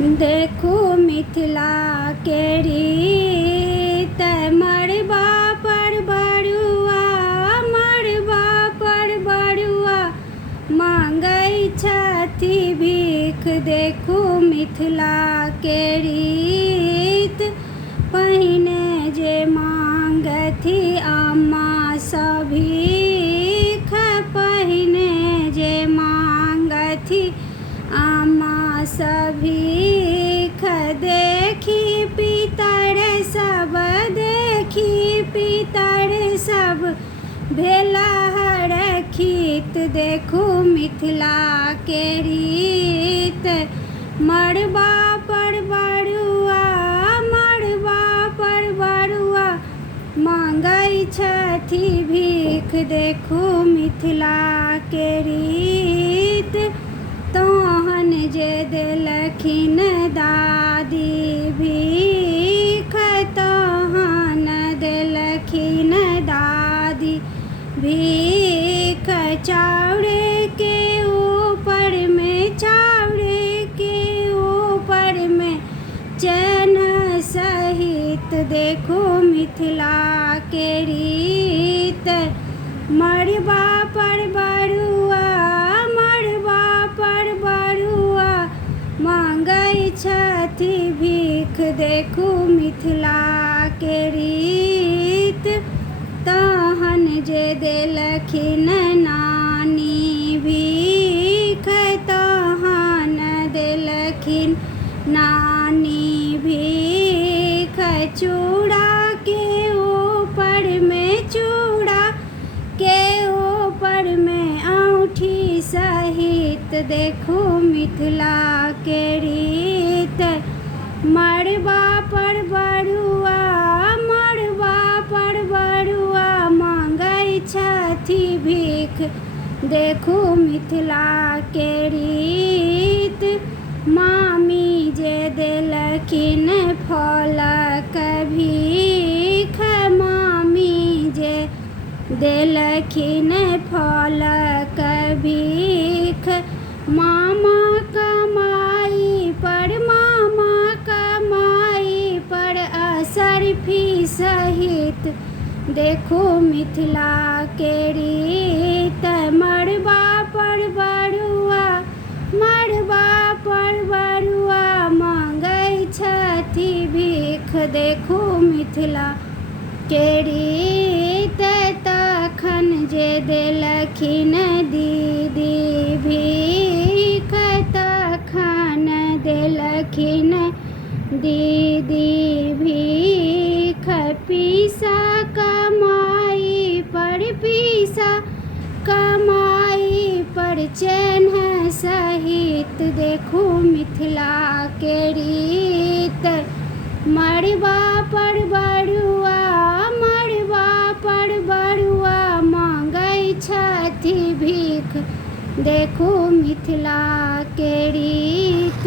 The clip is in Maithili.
देखू मिथिला के रीत मड़बा पर बड़ुआ मांगै छथि भीख। देखू मिथिला के रीत पहिने जे मांगथि अम्मा सब भीख। पहिने जे मांगथि अम्मा सब भीख। देखी पितर सब भेला हरखित। देखू मिथिला के रीत मड़बा पर बड़ुआ मांगै छथि भीख। देखू मिथिला के रीत तहन जे देलखिन दादी भीख। तहन देलखिन दादी भीख। चाउर के ऊपर में चैन सहित। देखू मिथिला के रीत मड़बा पर बड़ुआ मांगै छथि भीख। देखू मिथिला के रीत तहन जे देलखिन नानी भीख। तहन देलखिन नानी भीख। चूड़ा के ऊपर में औँठी सहित। देखू मिथिला के रीत मड़बा पर बड़ुआ मांगै छथि भीख। देखू मिथिला के रीत मामी जे देलखिन फलक भीख। मामी जे देलखिन फलक भीख। मामा कमाई पर असरफी सहित। देखू मिथिला के रीत मड़बा पर बड़ुआ मांगै छथि भीख। देखू मिथिला के रीत तखन जे देलखिन दीदी भीख। तखन देलखिन दीदी भीख। पीसा कमाई पर चैन सहित। देखू मिथिला के रीत मड़बा पर बड़ुआ मांगै छथि भीख। देखू मिथिला के रीत।